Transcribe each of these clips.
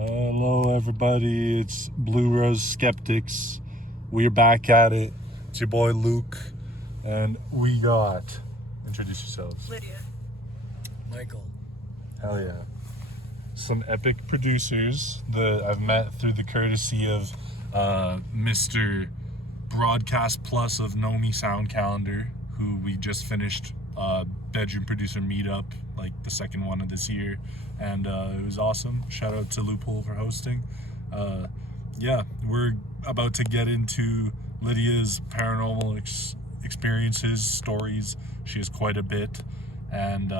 Hello everybody, it's Blue Rose Skeptics. We're back at it. It's your boy Luke, and we got... Introduce yourselves. Lydia. Michael. Hell yeah. Some epic producers that I've met through the courtesy of Mr. Broadcast Plus of Nomi Sound Calendar, who we just finished bedroom producer meetup, like the second one of this year, and it was awesome. Shout out to Loophole for hosting. Yeah, we're about to get into Lydia's paranormal experiences, stories. She has quite a bit, and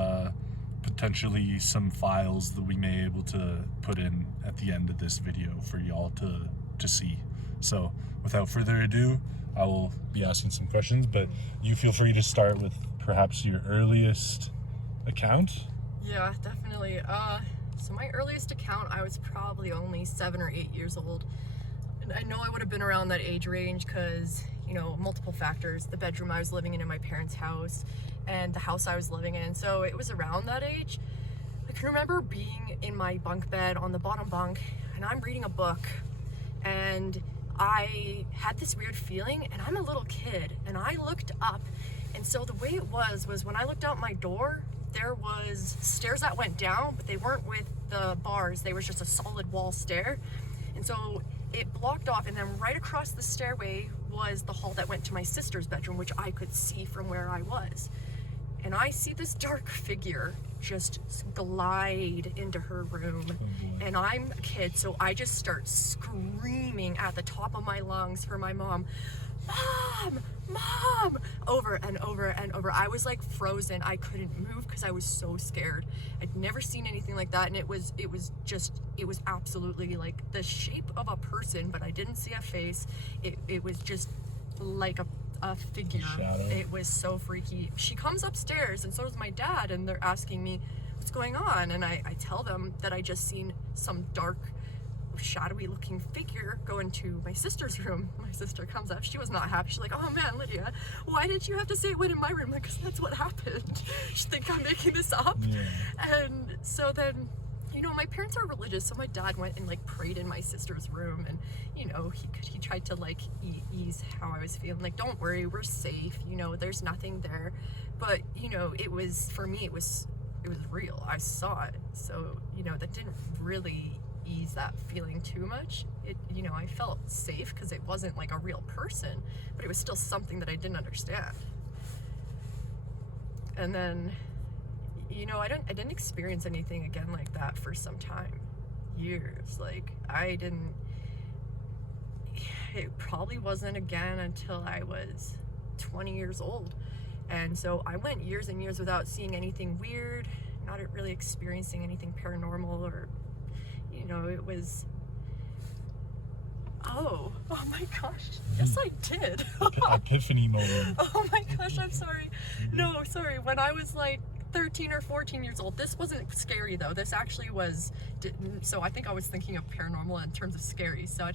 potentially some files that we may be able to put in at the end of this video for y'all to see. So without further ado, I will be asking some questions, but you feel free to start with perhaps your earliest account. Yeah, definitely. So my earliest account, I was probably only 7 or 8 years old. And I know I would have been around that age range because, you know, multiple factors. The bedroom I was living in my parents' house and the house I was living in. So it was around that age. I can remember being in my bunk bed on the bottom bunk, and I'm reading a book, and I had this weird feeling, and I'm a little kid, and I looked up, and so the way it was when I looked out my door, there was stairs that went down, but they weren't with the bars, they was just a solid wall stair, and so it blocked off, and then right across the stairway was the hall that went to my sister's bedroom, which I could see from where I was. And I see this dark figure just glide into her room, and I'm a kid, so I just start screaming at the top of my lungs for my mom, Mom, over and over and over. I was like frozen. I couldn't move because I was so scared. I'd never seen anything like that, and it was absolutely like the shape of a person, but I didn't see a face. It was just like a figure. It was so freaky. She comes upstairs, and so does my dad, and they're asking me what's going on, and I tell them that I just seen some dark, shadowy looking figure go into my sister's room. My sister comes up, she was not happy. She's like, oh man, Lydia, why did you have to say it went in my room? Like, 'cause that's what happened. She think I'm making this up. Yeah. And so then, you know, my parents are religious, so my dad went and like prayed in my sister's room, and you know, he tried to like ease how I was feeling, like, don't worry, we're safe, you know, there's nothing there. But you know, it was, for me, it was real. I saw it, so you know, that didn't really ease that feeling too much. It, you know, I felt safe because it wasn't like a real person, but it was still something that I didn't understand. And then, you know, I didn't experience anything again like that for some time, years. Like, it probably wasn't again until I was 20 years old. And so I went years and years without seeing anything weird, not really experiencing anything paranormal, or, you know, it was, oh my gosh, yes I did. Epiphany moment. Oh my gosh, I'm sorry. No, sorry, when I was like 13 or 14 years old, this wasn't scary though, this actually was, so I think I was thinking of paranormal in terms of scary, so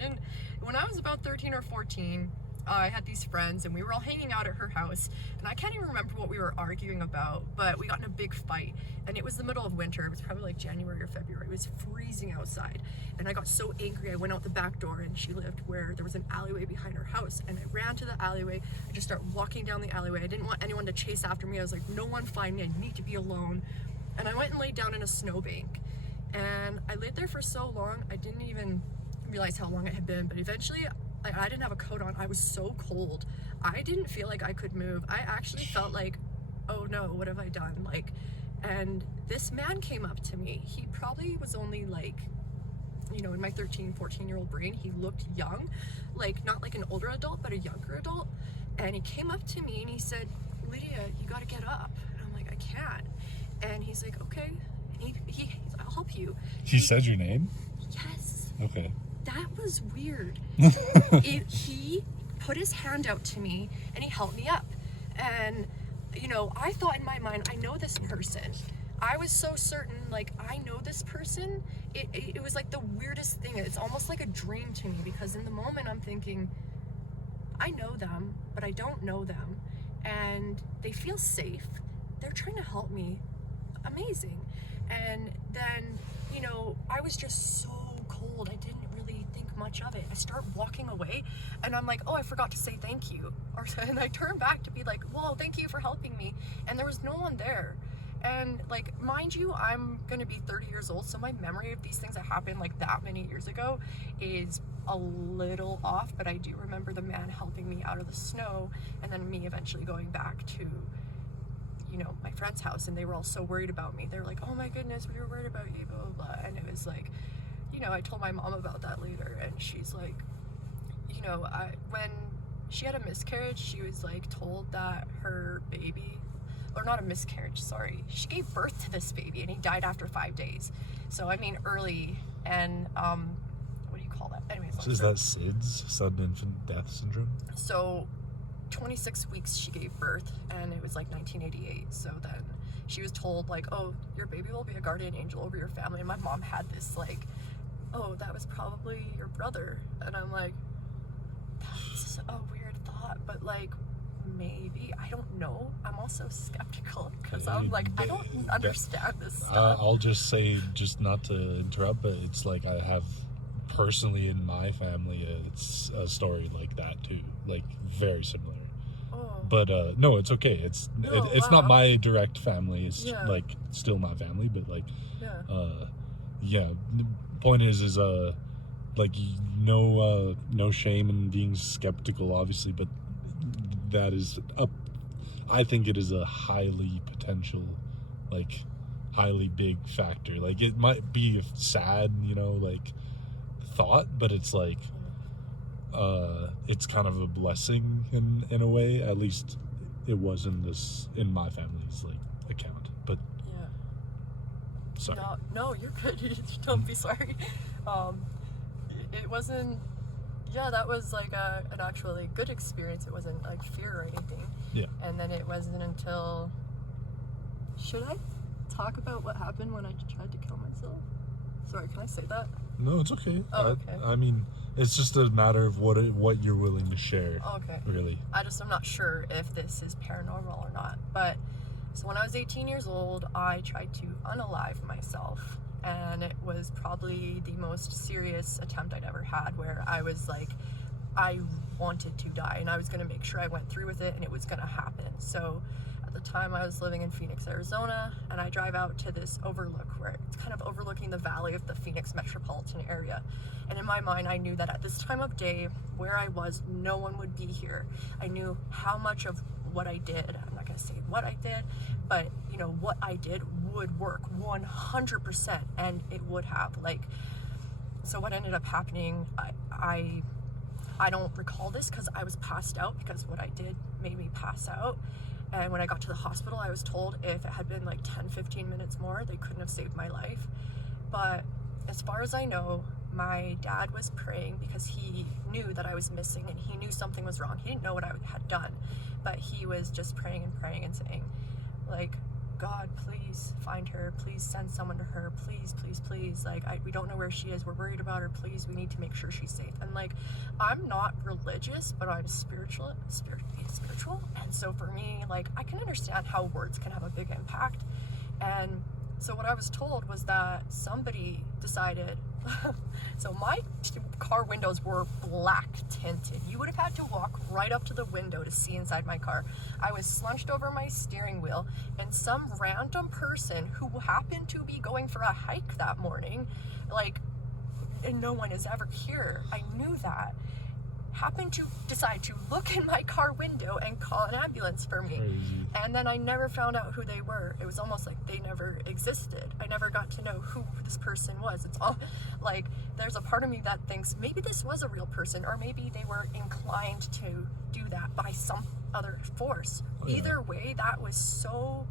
when I was about 13 or 14, I had these friends, and we were all hanging out at her house, and I can't even remember what we were arguing about, but we got in a big fight, and it was the middle of winter. It was probably like January or February. It was freezing outside, and I got so angry, I went out the back door, and she lived where there was an alleyway behind her house, and I ran to the alleyway. I just started walking down the alleyway. I didn't want anyone to chase after me. I was like, no one find me, I need to be alone. And I went and laid down in a snowbank, and I laid there for so long, I didn't even realize how long it had been, but eventually I didn't have a coat on. I was so cold. I didn't feel like I could move. I actually felt like, oh no, what have I done? Like, and this man came up to me. He probably was only like, you know, in my 13, 14-year-old brain, he looked young, like not like an older adult, but a younger adult. And he came up to me and he said, Lydia, you gotta get up. And I'm like, I can't. And he's like, okay. And I'll help you. He said your name? Yes. Okay. That was weird. He put his hand out to me and he helped me up. And, you know, I thought in my mind, I know this person. I was so certain, like, I know this person. It was like the weirdest thing. It's almost like a dream to me, because in the moment I'm thinking, I know them, but I don't know them. And they feel safe. They're trying to help me. Amazing. And then, you know, I was just so cold. much of it. I start walking away, and I'm like, oh, I forgot to say thank you. And I turn back to be like, well, thank you for helping me. And there was no one there. And like, mind you, I'm gonna be 30 years old, so my memory of these things that happened like that many years ago is a little off, but I do remember the man helping me out of the snow, and then me eventually going back to, you know, my friend's house, and they were all so worried about me. They were like, oh my goodness, we were worried about you, blah, blah, blah. And it was like, you know, I told my mom about that later, and she's like, you know, when she had a miscarriage, she was like told that her baby, or not a miscarriage, sorry, she gave birth to this baby and he died after 5 days. So I mean early, and what do you call that? Anyways, So is that SIDS, sudden infant death syndrome? So 26 weeks she gave birth, and it was like 1988. So then she was told like, oh, your baby will be a guardian angel over your family. And my mom had this like, oh, that was probably your brother. And I'm like, that's a weird thought, but like, maybe, I don't know. I'm also skeptical because I'm like, I don't understand this stuff. I'll just say, just not to interrupt, but it's like I have personally in my family, it's a story like that too, like very similar. Oh. But no, it's okay. It's not my direct family. It's Yeah. like still my family, but like Yeah. yeah. The point is like no shame in being skeptical, obviously, but that is I think it is a highly potential, like highly big factor. Like it might be a sad, you know, like thought, but it's like it's kind of a blessing in a way. At least it was in my family's like account. But Yeah. sorry. No, you're good. Don't be sorry. It wasn't. Yeah, that was like an actually good experience. It wasn't like fear or anything. Yeah. And then it wasn't until. Should I talk about what happened when I tried to kill myself? Sorry, can I say that? No, it's okay. Oh, okay. I mean, it's just a matter of what you're willing to share. Okay. Really. I'm not sure if this is paranormal or not. But so when I was 18 years old, I tried to unalive myself. And it was probably the most serious attempt I'd ever had, where I was like, I wanted to die, and I was going to make sure I went through with it, and it was going to happen. So at the time I was living in Phoenix, Arizona, and I drive out to this overlook where it's kind of overlooking the valley of the Phoenix metropolitan area. And in my mind, I knew that at this time of day, where I was, no one would be here. I knew how much of what I did, I'm not going to say what I did, but you know, what I did would work 100%, and it would have. Like, so what ended up happening, I don't recall this because I was passed out, because what I did made me pass out. And when I got to the hospital, I was told if it had been like 10-15 minutes more, they couldn't have saved my life. But as far as I know, my dad was praying because he knew that I was missing and he knew something was wrong. He didn't know what I had done, but he was just praying and saying, like, God, please find her. Please send someone to her. Please, please, please. Like, we don't know where she is. We're worried about her. Please, we need to make sure she's safe. And like, I'm not religious, but I'm spiritual. And so for me, like, I can understand how words can have a big impact. And so what I was told was that somebody decided, so my car windows were black tinted. You would have had to walk right up to the window to see inside my car. I was slunched over my steering wheel, and some random person who happened to be going for a hike that morning, like, and no one is ever here, I knew that, happened to decide to look in my car window and call an ambulance for me. Crazy. And then I never found out who they were. It was almost like they never existed. I never got to know who this person was. It's all like, there's a part of me that thinks maybe this was a real person, or maybe they were inclined to do that by some other force. Oh, yeah. Either way, that was so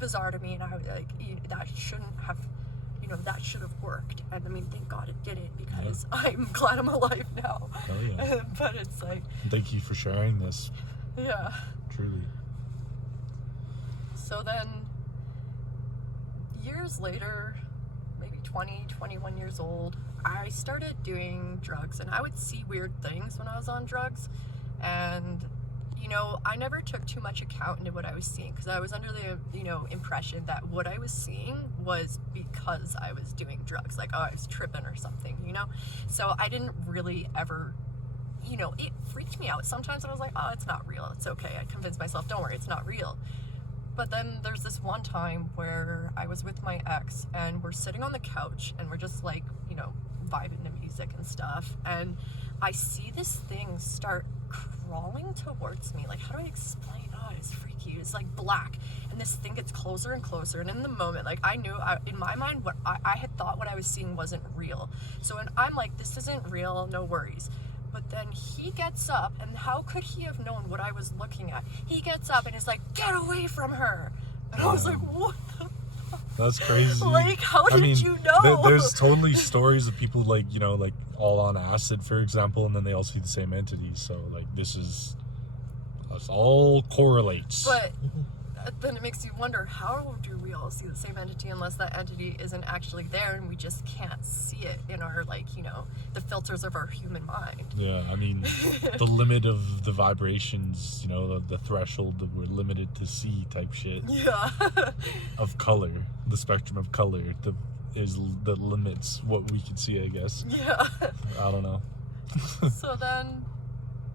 bizarre to me, and I was like, that shouldn't have, that should have worked. And I mean, thank God it didn't, because I'm glad I'm alive now. Hell yeah. But it's like, Thank you for sharing this. yeah. Truly. So then, years later, maybe 20, 21 years old, I started doing drugs, and I would see weird things when I was on drugs. And, you know, I never took too much account into what I was seeing because I was under the, you know, impression that what I was seeing was because I was doing drugs, like, oh, I was tripping or something, you know? So I didn't really ever, you know, it freaked me out. Sometimes I was like, oh, it's not real. It's okay. I convinced myself, don't worry, it's not real. But then there's this one time where I was with my ex and we're sitting on the couch and we're just like, you know, vibing to music and stuff. And I see this thing start crawling towards me. Like, how do I explain? Oh, it's freaky. It's like black. And this thing gets closer and closer. And in the moment, like, I knew, in my mind, what I had thought what I was seeing wasn't real. So when I'm like, this isn't real, no worries. But then he gets up, and how could he have known what I was looking at? He gets up and is like, get away from her. And I was like, what the fuck? That's crazy. Like, how did you know? There's totally stories of people, like, you know, like all on acid, for example, and then they all see the same entity. So, like, this all correlates. But then it makes you wonder, how do we all see the same entity unless that entity isn't actually there and we just can't see it in our, like, you know, the filters of our human mind? Yeah, I mean, the limit of the vibrations, you know, the threshold that we're limited to see type shit. Yeah. Of color, the spectrum of color, is the limits what we can see, I guess. Yeah. I don't know. So then,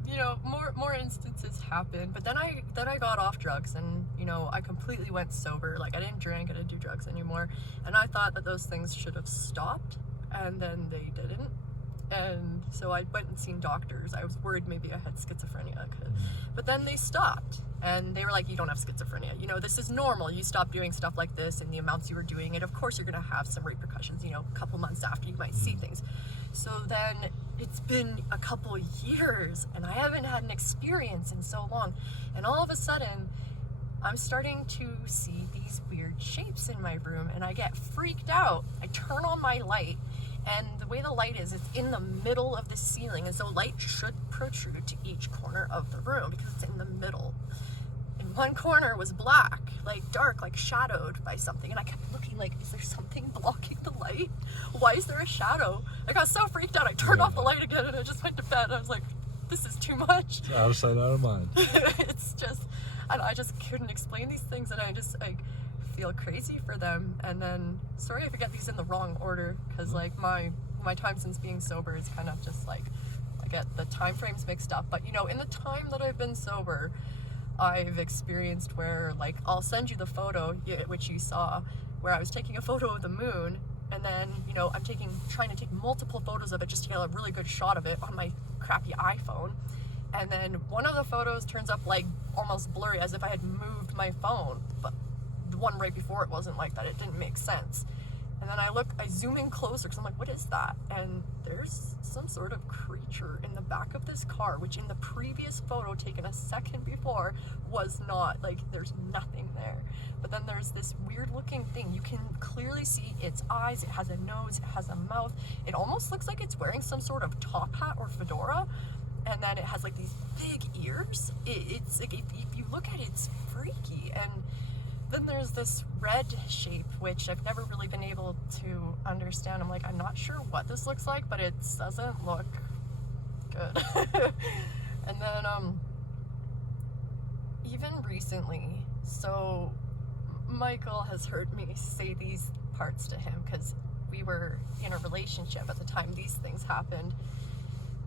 you know, more instances happened, but then I got off drugs, and, you know, I completely went sober. Like, I didn't drink, I didn't do drugs anymore, and I thought that those things should have stopped, and then they didn't. And so I went and seen doctors. I was worried maybe I had schizophrenia, but then they stopped, and they were like, you don't have schizophrenia, you know, this is normal. You stop doing stuff like this in the amounts you were doing it, of course you're gonna have some repercussions, you know, a couple months after you might see things. So then it's been a couple years and I haven't had an experience in so long, and all of a sudden I'm starting to see these weird shapes in my room, and I get freaked out. I turn on my light, and the way the light is, it's in the middle of the ceiling, and so light should protrude to each corner of the room because it's in the middle. And one corner was black, like dark, like shadowed by something, and I kept looking like, is there something blocking the light? Why is there a shadow? I got so freaked out, I turned off the light again and I just went to bed. I was like, this is too much. Out of sight, out of mind. It's just, and I just couldn't explain these things, and I just, like, feel crazy for them. And then, sorry if I get these in the wrong order, because, like, my time since being sober is kind of just, like, I get the time frames mixed up. But, you know, in the time that I've been sober, I've experienced where, like, I'll send you the photo, which you saw, where I was taking a photo of the moon, and then, you know, I'm trying to take multiple photos of it just to get a really good shot of it on my crappy iPhone. And then one of the photos turns up, like, almost blurry, as if I had moved my phone, but the one right before it wasn't like that. It didn't make sense. And then I zoom in closer because I'm like, what is that? And there's some sort of creature in the back of this car, which in the previous photo taken a second before was not, like, there's nothing there. But then there's this weird looking thing. You can clearly see its eyes, it has a nose, it has a mouth. It almost looks like it's wearing some sort of top hat or fedora. And then it has, like, these big ears. It's like, if you look at it, it's freaky. And then there's this red shape, which I've never really been able to understand. I'm like, I'm not sure what this looks like, but it doesn't look good. And then, even recently, so Michael has heard me say these parts to him because we were in a relationship at the time these things happened.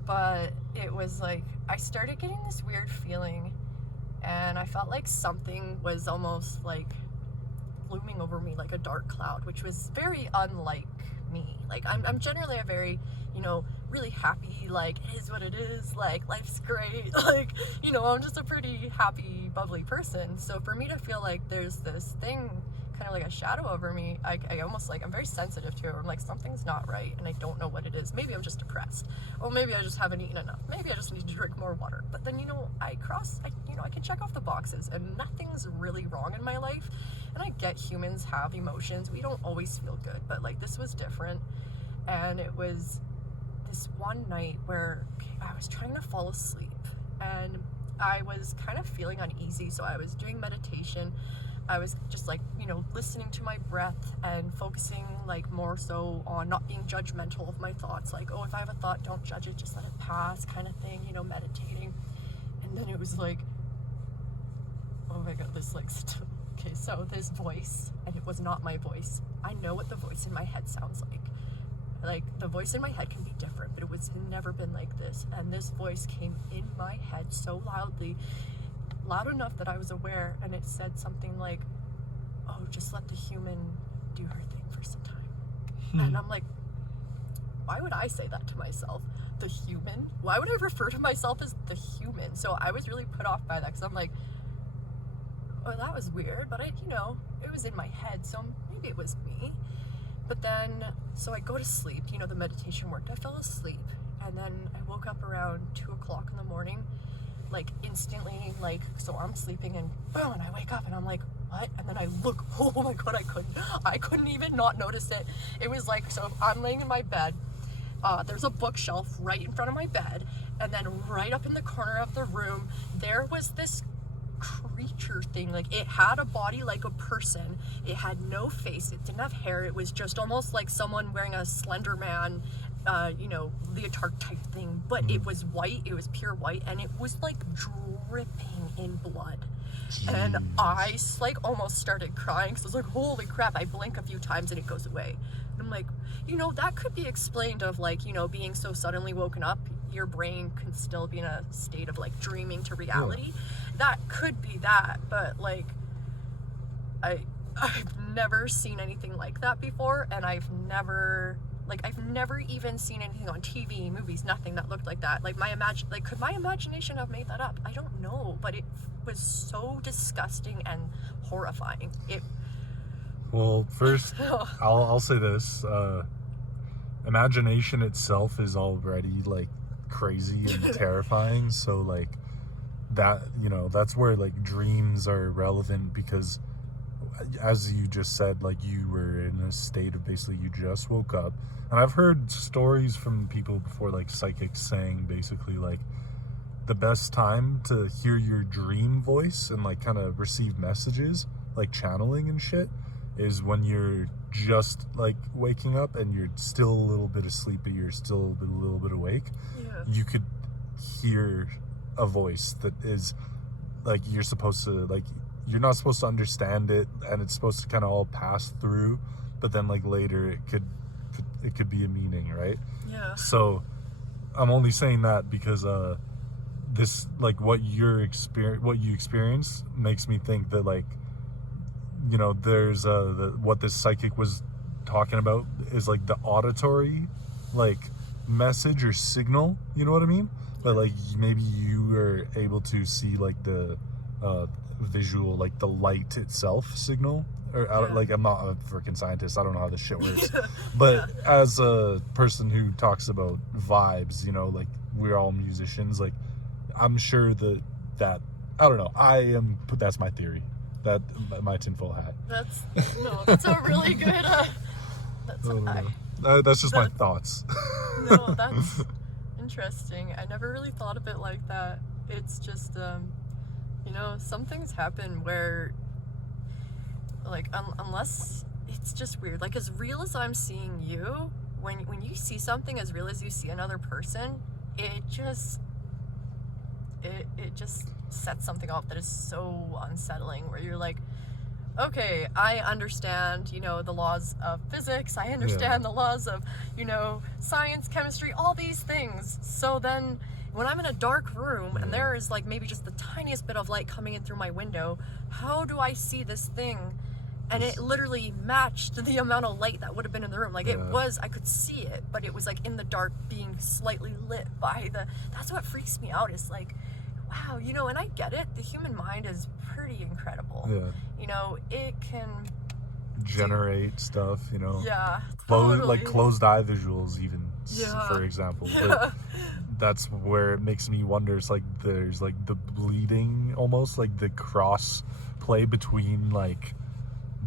But it was like, I started getting this weird feeling, and I felt like something was almost like looming over me like a dark cloud, which was very unlike me. Like, I'm generally a very, you know, really happy, like, it is what it is, like, life's great, like, you know, I'm just a pretty happy, bubbly person. So for me to feel like there's this thing kind of like a shadow over me, I almost, like, I'm very sensitive to it. I'm like, something's not right, and I don't know what it is. Maybe I'm just depressed, or maybe I just haven't eaten enough, maybe I just need to drink more water. But then, you know, I can check off the boxes, and nothing's really wrong in my life. And I get humans have emotions, we don't always feel good, but, like, this was different. And it was this one night where I was trying to fall asleep, and I was kind of feeling uneasy, so I was doing meditation. I was just, like, you know, listening to my breath and focusing, like, more so on not being judgmental of my thoughts. Like, oh, if I have a thought, don't judge it, just let it pass kind of thing, you know, meditating. And then it was like, Oh my god, this like okay, so this voice, and it was not my voice. I know what the voice in my head sounds like. Like, the voice in my head can be different, but it was never been like this. And this voice came in my head so loudly, loud enough that I was aware, and it said something like, oh, just let the human do her thing for some time. And I'm like, why would I say that to myself? The human? Why would I refer to myself as the human? So I was really put off by that, because I'm like, oh, that was weird, but it was in my head, so maybe it was me. But then, so I go to sleep, the meditation worked, I fell asleep, and then I woke up around 2 o'clock in the morning, like instantly, like, so I'm sleeping, and boom, and I wake up, and I'm like, what? And then I look, oh my god, I couldn't even not notice it. It was like, so I'm laying in my bed, there's a bookshelf right in front of my bed, and then right up in the corner of the room, there was this creature thing. Like, it had a body like a person, it had no face, it didn't have hair, it was just almost like someone wearing a Slender Man leotard type thing, but it was white, it was pure white, and it was like dripping in blood. Jeez. And I like almost started crying, so I was like, holy crap. I blink a few times and it goes away, and I'm like, that could be explained of like, being so suddenly woken up, your brain can still be in a state of like dreaming to reality. That could be that, but like I've never seen anything like that before, and I've never even seen anything on TV, movies, nothing that looked like that. Like, could my imagination have made that up? I don't know, but it was so disgusting and horrifying. Well, first, I'll say this: imagination itself is already like crazy and terrifying. So like that, that's where like dreams are relevant, because as you just said, like, you were in a state of basically you just woke up. And I've heard stories from people before, like psychics, saying basically like the best time to hear your dream voice and like kind of receive messages, like channeling and shit, is when you're just like waking up and you're still a little bit asleep, but you're still a little bit awake. Yeah. You could hear a voice that is like, you're not supposed to understand it, and it's supposed to kind of all pass through, but then like later it could be a meaning, right? Yeah. So I'm only saying that because this, like, what you experience makes me think that, like, there's what this psychic was talking about is like the auditory like message or signal, you know what I mean? But like maybe you were able to see like the visual, like the light itself signal, or like, I'm not a freaking scientist, I don't know how this shit works. But as a person who talks about vibes, like, we're all musicians, like, I'm sure that I don't know, that's my theory, that my tinfoil hat. That's a really good that's just my thoughts. No, that's interesting. I never really thought of it like that. It's just some things happen where, like, unless it's just weird. Like, as real as I'm seeing you, when you see something as real as you see another person, it just sets something off that is so unsettling, where you're like, okay, I understand, the laws of physics, I understand the laws of, science, chemistry, all these things. So then when I'm in a dark room and there is like maybe just the tiniest bit of light coming in through my window, how do I see this thing? And it literally matched the amount of light that would have been in the room. Like, I could see it, but it was like in the dark, being slightly lit by that's what freaks me out, is like, wow, and I get it, the human mind is pretty incredible. It can generate stuff, Yeah, totally. Like closed eye visuals even, for example. But that's where it makes me wonder. It's like there's like the bleeding, almost like the cross play between like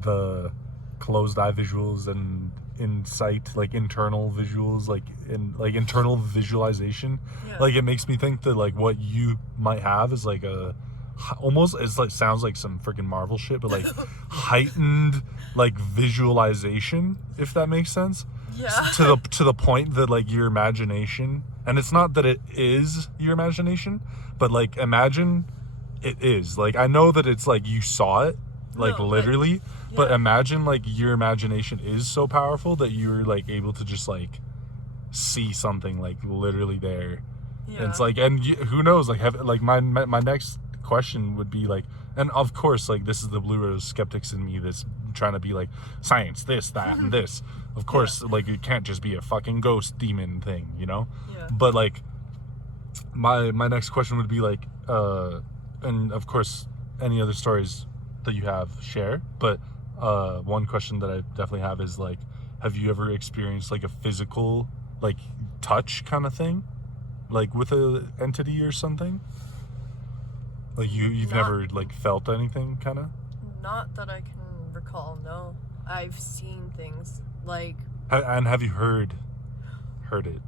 the closed eye visuals and insight, like internal visuals, like internal visualization. Like, it makes me think that like what you might have is like it's like, sounds like some freaking Marvel shit, but like heightened like visualization, if that makes sense. To the point that like your imagination, and it's not that it is your imagination, but like imagine it is. Like, I know that it's like you saw it, like, No, literally, but yeah. imagine, like, your imagination is so powerful that you're, like, able to just, like, see something, like, literally there. Yeah. It's like, and who knows, like, my next question would be, like, and of course, like, this is the Blue Rose Skeptics in me that's trying to be like, science, this, that, and this. Of course, like, it can't just be a fucking ghost demon thing, you know? Yeah. But, like, my next question would be, like, and of course, any other stories that you have, share. But one question that I definitely have is, like, have you ever experienced, like, a physical, like, touch kind of thing? Like, with a entity or something? Like, you've never, like, felt anything, kind of? Not that I can recall, no. I've seen things, like... And have you heard it?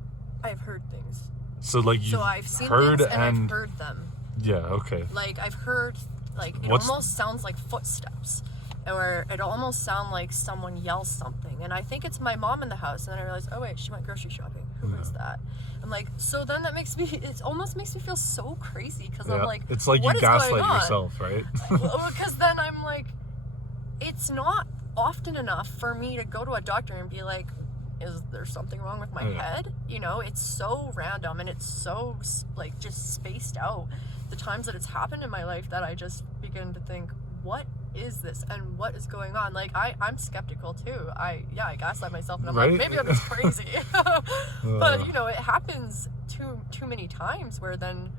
I've heard things. So, like, you've So I've seen heard things and and... I've heard them. Yeah, okay. Like, I've heard, like, it almost sounds like footsteps. Or it almost sounds like someone yells something. And I think it's my mom in the house. And then I realized, oh, wait, she went grocery shopping. Who is that? I'm like, so then that makes me, it almost makes me feel so crazy. Because I'm like, it's like what you is going gaslight on? yourself, right? Because then I'm like, it's not often enough for me to go to a doctor and be like, is there something wrong with my head? You know, it's so random and it's so, like, just spaced out. The times that it's happened in my life that I just begin to think, what is this and what is going on? Like, I'm skeptical too. I gaslight myself and I'm like, maybe I'm just crazy. But, you know, it happens too many times where then,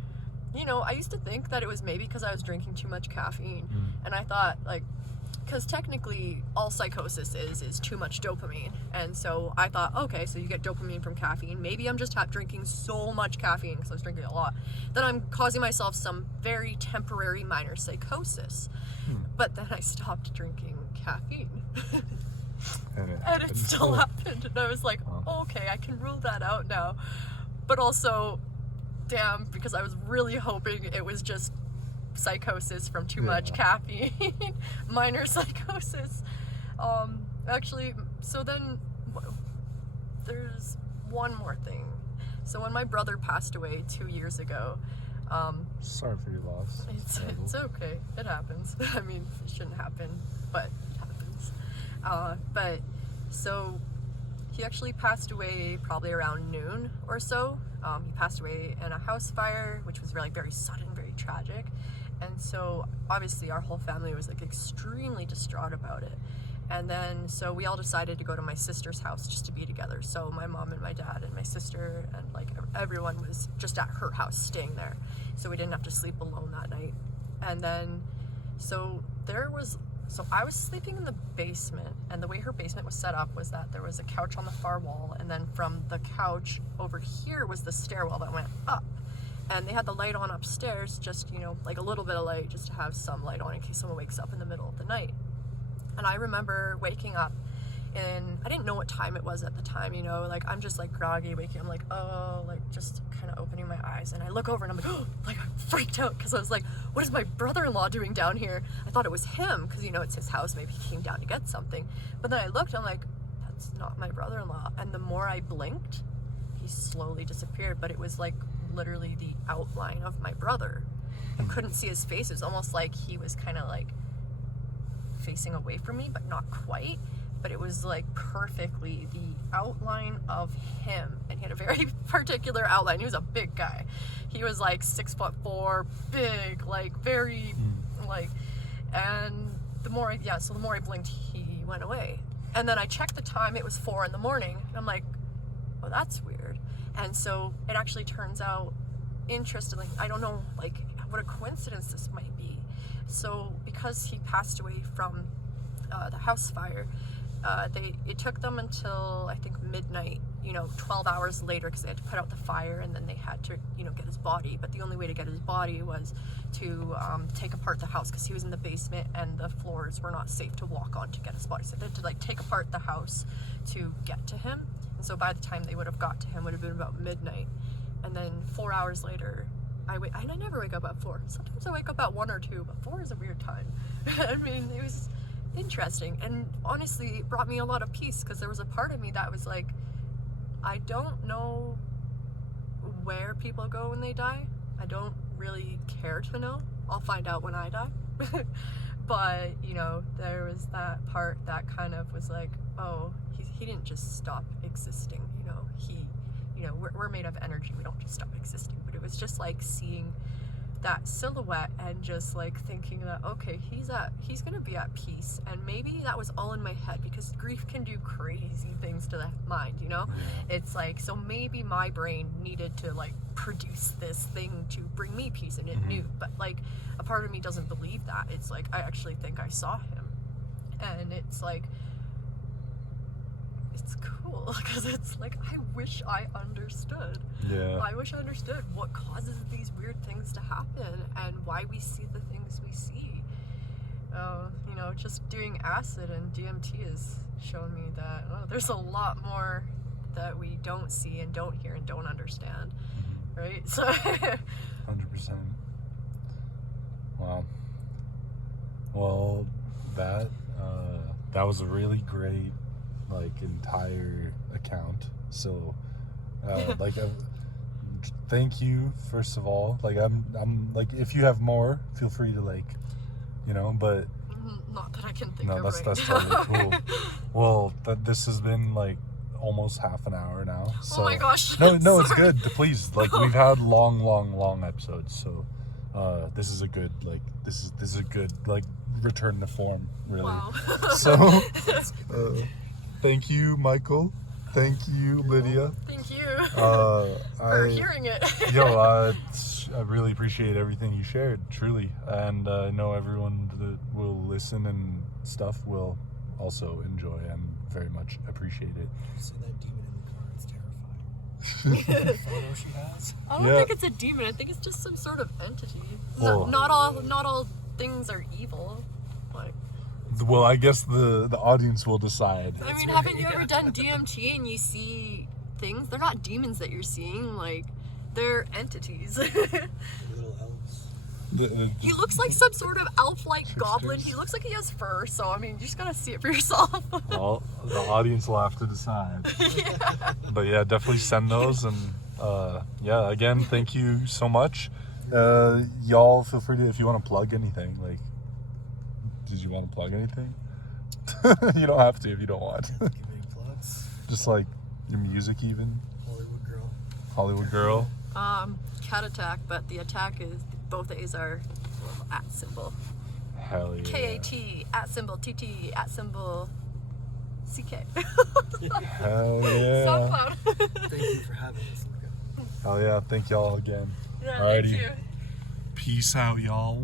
you know, I used to think that it was maybe because I was drinking too much caffeine. And I thought, like, because technically all psychosis is too much dopamine. And so I thought, okay, so you get dopamine from caffeine. Maybe I'm just drinking so much caffeine because I was drinking a lot that I'm causing myself some very temporary minor psychosis. But then I stopped drinking caffeine. and it still happened. And I was like, okay, I can rule that out now. But also, damn, because I was really hoping it was just psychosis from too much caffeine. Minor psychosis. Actually, so then there's one more thing. So when my brother passed away 2 years ago, sorry for your loss. It's okay. It happens. I mean, it shouldn't happen, but it happens. But so he actually passed away probably around noon or so. He passed away in a house fire, which was really very sudden, very tragic. And so obviously our whole family was like extremely distraught about it. And then so we all decided to go to my sister's house just to be together. So my mom and my dad and my sister and like everyone was just at her house staying there. So we didn't have to sleep alone that night. And then so I was sleeping in the basement, and the way her basement was set up was that there was a couch on the far wall, and then from the couch over here was the stairwell that went up. And they had the light on upstairs, just, you know, like a little bit of light, just to have some light on in case someone wakes up in the middle of the night. And I remember waking up, and I didn't know what time it was at the time, you know, like I'm just like groggy waking. I'm like, oh, like just kind of opening my eyes, and I look over and I'm like, oh, like I'm freaked out because I was like, what is my brother-in-law doing down here? I thought it was him because, you know, it's his house. Maybe he came down to get something. But then I looked, I'm like, that's not my brother-in-law. And the more I blinked, he slowly disappeared, but it was like literally the outline of my brother. I couldn't see his face. It was almost like he was kind of like facing away from me, but not quite. But it was like perfectly the outline of him, and he had a very particular outline. He was a big guy. He was like 6'4", big, like very, like, and the more I blinked, he went away. And then I checked the time. It was 4 a.m. and I'm like, oh, that's weird. And so it actually turns out, interestingly, I don't know, like, what a coincidence this might be. So because he passed away from the house fire, it took them until I think midnight, 12 hours later, because they had to put out the fire, and then they had to, get his body. But the only way to get his body was to take apart the house, because he was in the basement and the floors were not safe to walk on to get his body. So they had to take apart the house to get to him. And so by the time they would have got to him, would have been about midnight. And then 4 hours later, I never wake up at 4. Sometimes I wake up at 1 or 2, but 4 is a weird time. I mean, it was interesting, and honestly it brought me a lot of peace, because there was a part of me that was like, I don't know where people go when they die. I don't really care to know, I'll find out when I die. But, you know, there was that part that kind of was like, oh, he didn't just stop existing, you know, we're made of energy, we don't just stop existing. But it was just like seeing that silhouette and just like thinking that, okay, he's gonna be at peace. And maybe that was all in my head, because grief can do crazy things to the mind, you know? It's like, so maybe my brain needed to like produce this thing to bring me peace, and it knew. But like a part of me doesn't believe that. It's like, I actually think I saw him, and it's like, it's cool, because it's like, I wish I understood. I wish I understood what causes these weird things to happen and why we see the things we see. You know, just doing acid and DMT has shown me that there's a lot more that we don't see and don't hear and don't understand, right? So 100%. Wow. Well, that was a really great, like, entire account. So like, thank you, first of all. Like, I'm like, if you have more, feel free to, like, you know, but not that I can think no, of that's right totally now. cool. Well, this has been like almost half an hour now, so Oh my gosh. no, it's Sorry. good. Please, like, we've had long episodes, so this is a good, like, this is a good, like, return to form, really. Wow. So thank you, Michael. Thank you, Lydia. Thank you For hearing it. I really appreciate everything you shared, truly, and I know everyone that will listen and stuff will also enjoy and very much appreciate it. See that demon in the car? It's terrifying. The photo she has. I don't think it's a demon. I think it's just some sort of entity. Well, Not all things are evil. Like, well, I guess the audience will decide. I mean, haven't you ever done DMT and you see things? They're not demons that you're seeing. Like, they're entities. Little elves. He looks like some sort of elf-like goblin. Tricksters. He looks like he has fur. So I mean, you just gotta see it for yourself. Well, the audience will have to decide. But yeah, definitely send those, and yeah, again, thank you so much. Y'all feel free to, if you want to plug anything, like, did you want to plug anything? You don't have to if you don't want. Give any plugs? Just like your music, even. Hollywood girl. Hollywood girl. Cat attack, but the attack is, both A's are @ symbol. Hell yeah. KAT, @ symbol TT, @ symbol CK. Hell yeah. SoundCloud. Thank you for having us, Luca. Hell yeah. Thank y'all again. Yeah, Alrighty. thank you. Peace out, y'all.